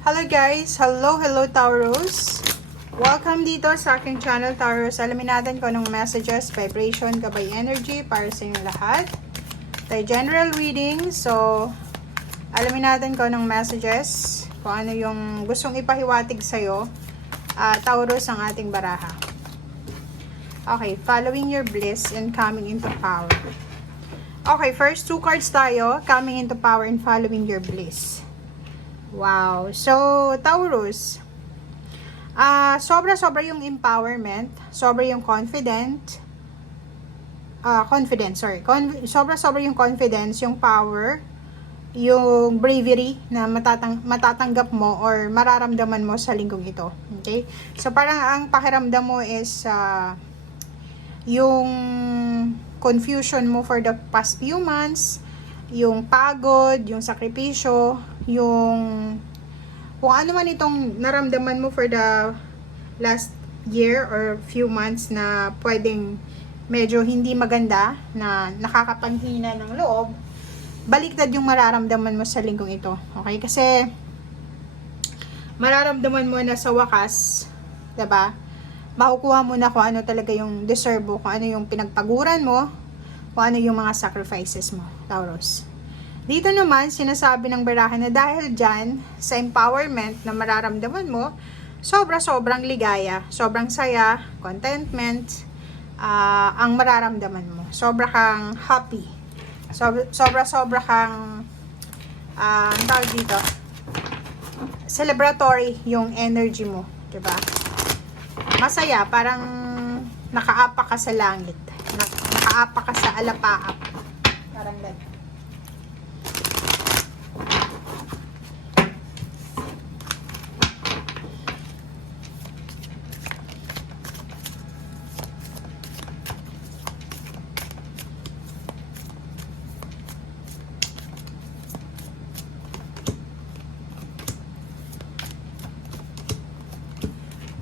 Hello guys! Hello Taurus! Welcome dito sa aking channel Taurus. Alamin natin kung anong messages, vibration, gabay energy para sa inyong lahat. Tayo general reading. So, alamin natin kung anong messages, kung ano yung gustong ipahiwatig sa'yo. Taurus ang ating baraha. Okay, following your bliss and coming into power. Okay, first two cards tayo. Coming into power and following your bliss. Wow. So, Taurus, sobra-sobra yung empowerment, sobra yung sobra-sobra yung confidence, yung power, yung bravery na matatanggap mo or mararamdaman mo sa linggong ito. Okay? So, parang ang pakiramdam mo is yung confusion mo for the past few months, yung pagod, yung sakripisyo, yung kung ano man itong naramdaman mo for the last year or few months na pwedeng medyo hindi maganda, na nakakapanghina ng loob, baliktad yung mararamdaman mo sa linggong ito. Okay? Kasi mararamdaman mo na sa wakas, diba? Makukuha mo na kung ano talaga yung deserve mo, kung ano yung pinagpaguran mo, kung ano yung mga sacrifices mo, Taurus. Dito naman, sinasabi ng baraha na dahil dyan, sa empowerment na mararamdaman mo, sobrang ligaya, sobrang saya, contentment, ang mararamdaman mo. Sobra kang happy. Sobra kang, ang tawag dito, celebratory yung energy mo, diba? Masaya, parang nakaapak ka sa langit. Nakaapak ka sa alapaap. Parang ganyan.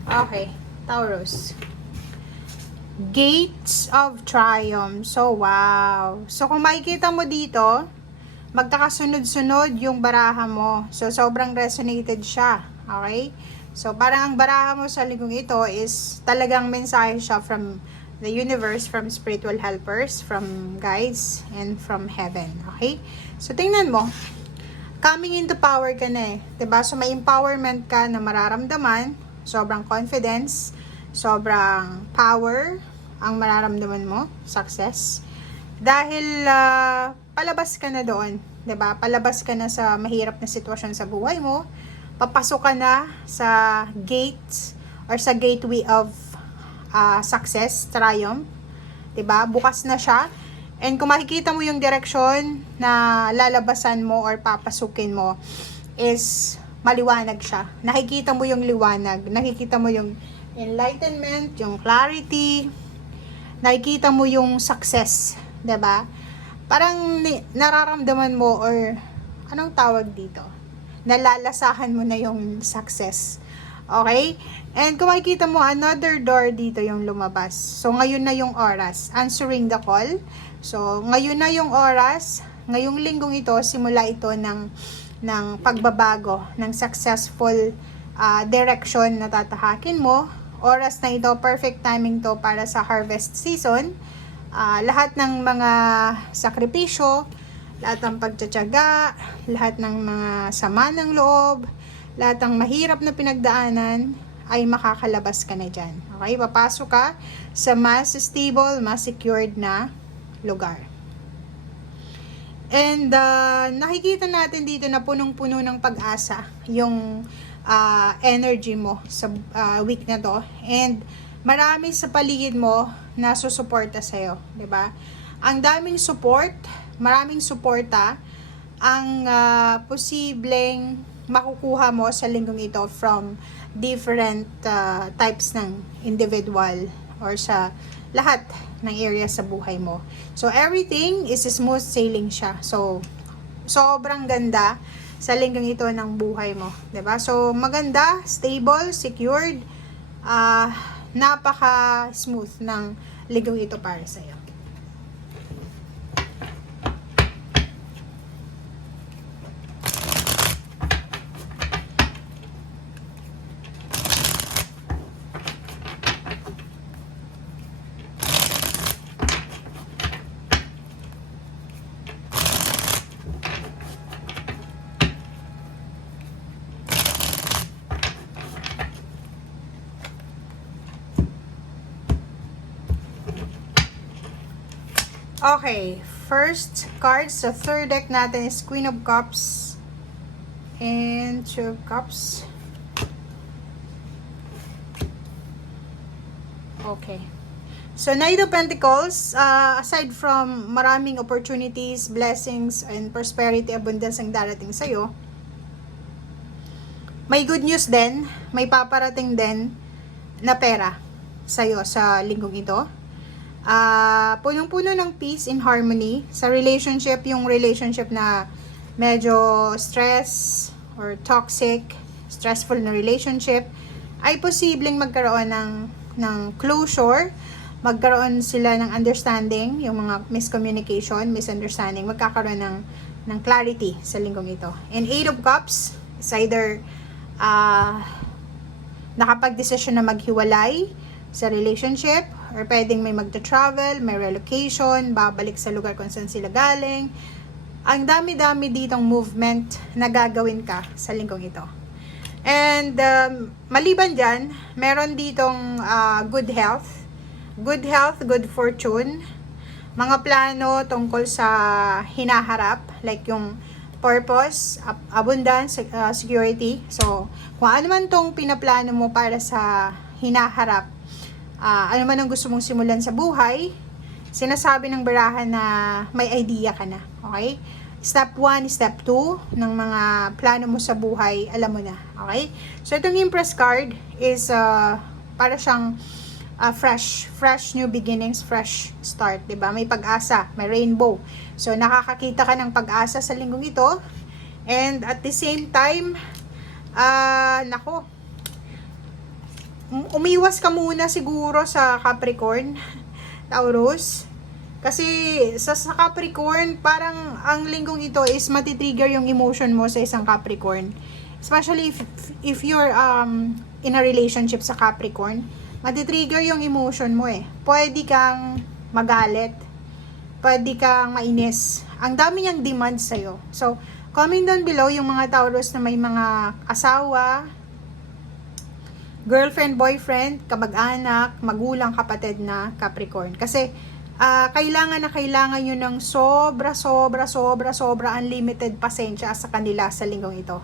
Okay, Taurus. Gates of Triumph. So, wow. So, kung makikita mo dito, magkakasunod-sunod yung baraha mo. So, sobrang resonated siya. Okay? So, parang ang baraha mo sa linggong ito is talagang mensahe siya from the universe, from spiritual helpers, from guides, and from heaven. Okay? So, tingnan mo. Coming into power ka na eh. 'Di ba? So, may empowerment ka na mararamdaman. Sobrang confidence, sobrang power ang mararamdaman mo, success. Dahil palabas ka na doon, 'di ba? Palabas ka na sa mahirap na sitwasyon sa buhay mo. Papasok ka na sa gates or sa gateway of success, triumph, 'di ba? Bukas na siya. And kung makikita mo yung direction na lalabasan mo or papasukin mo is maliwanag siya. Nakikita mo yung liwanag, nakikita mo yung enlightenment, yung clarity, nakikita mo yung success, 'di ba? Parang nararamdaman mo or anong tawag dito? Nalalasahan mo na yung success. Okay? And kung makikita mo, another door dito yung lumabas. So, ngayon na yung oras. Answering the call. So, ngayon na yung oras. Ngayong linggong ito, simula ito ng pagbabago, ng successful direction na tatahakin mo. Oras na ito, perfect timing to para sa harvest season. Lahat ng mga sakripisyo, lahat ng pagtsatsaga, lahat ng mga sama ng loob, lahat ng mahirap na pinagdaanan, ay makakalabas ka na dyan. Okay? Papasok ka sa mas stable, mas secured na lugar. And nakikita natin dito na punong-puno ng pag-asa yung energy mo sa week na to. And marami sa paligid mo na susuporta sa'yo. 'Di ba? Ang daming support, maraming suporta ang posibleng makukuha mo sa linggong ito from different types ng individual or sa lahat ng area sa buhay mo. So, everything is smooth sailing siya. So, sobrang ganda sa linggong ito ng buhay mo. 'Di ba? So, maganda, stable, secured, napaka-smooth ng linggong ito para sa'yo. Okay, first card sa third deck natin is Queen of Cups and Two of Cups. Okay. So, Knight of Pentacles, aside from maraming opportunities, blessings, and prosperity, abundance ang darating sa'yo, may good news din, may paparating din na pera sa'yo sa linggong ito. Punong-puno ng peace and harmony sa relationship, yung relationship na medyo stress or toxic, stressful na relationship, ay posibleng magkaroon ng closure, magkaroon sila ng understanding, yung mga miscommunication, misunderstanding, magkakaroon ng clarity sa linggong ito. And 8 of Cups is either nakapag-desisyon na maghiwalay sa relationship, or pwedeng may magta-travel, may relocation, babalik sa lugar kung saan sila galing. Ang dami-dami ditong movement na gagawin ka sa linggong ito. And maliban dyan, meron ditong good health, good fortune, mga plano tungkol sa hinaharap, like yung purpose, abundance, security. So, kung ano man tong pinaplano mo para sa hinaharap, ano man ang gusto mong simulan sa buhay, sinasabi ng barahan na may idea ka na. Okay? Step 1, step 2 ng mga plano mo sa buhay, alam mo na. Okay? So, itong Empress card is para siyang fresh new beginnings, fresh start, 'di ba? May pag-asa, may rainbow. So nakakakita ka ng pag-asa sa linggong ito. And at the same time, nako, umiwas ka muna siguro sa Capricorn, Taurus. Kasi sa Capricorn, parang ang linggong ito is matitrigger yung emotion mo sa isang Capricorn. Especially if you're in a relationship sa Capricorn, matitrigger yung emotion mo eh. Pwede kang magalit, pwede kang mainis. Ang dami niyang demand sa'yo. So, comment down below yung mga Taurus na may mga asawa, girlfriend, boyfriend, kamag-anak, magulang, kapatid na Capricorn. Kasi, kailangan yun ng sobra unlimited pasensya sa kanila sa linggong ito.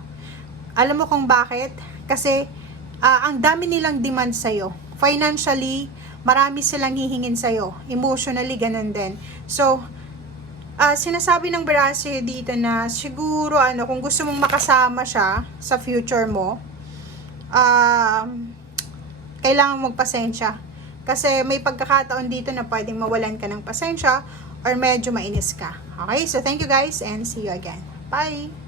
Alam mo kung bakit? Kasi, ang dami nilang demand sa'yo. Financially, marami silang hihingin sa'yo. Emotionally, ganun din. So, sinasabi ng Berase dito na siguro, kung gusto mong makasama siya sa future mo, kailangan magpasensya. Kasi may pagkakataon dito na pwedeng mawalan ka ng pasensya or medyo mainis ka. Okay? So, thank you guys and see you again. Bye!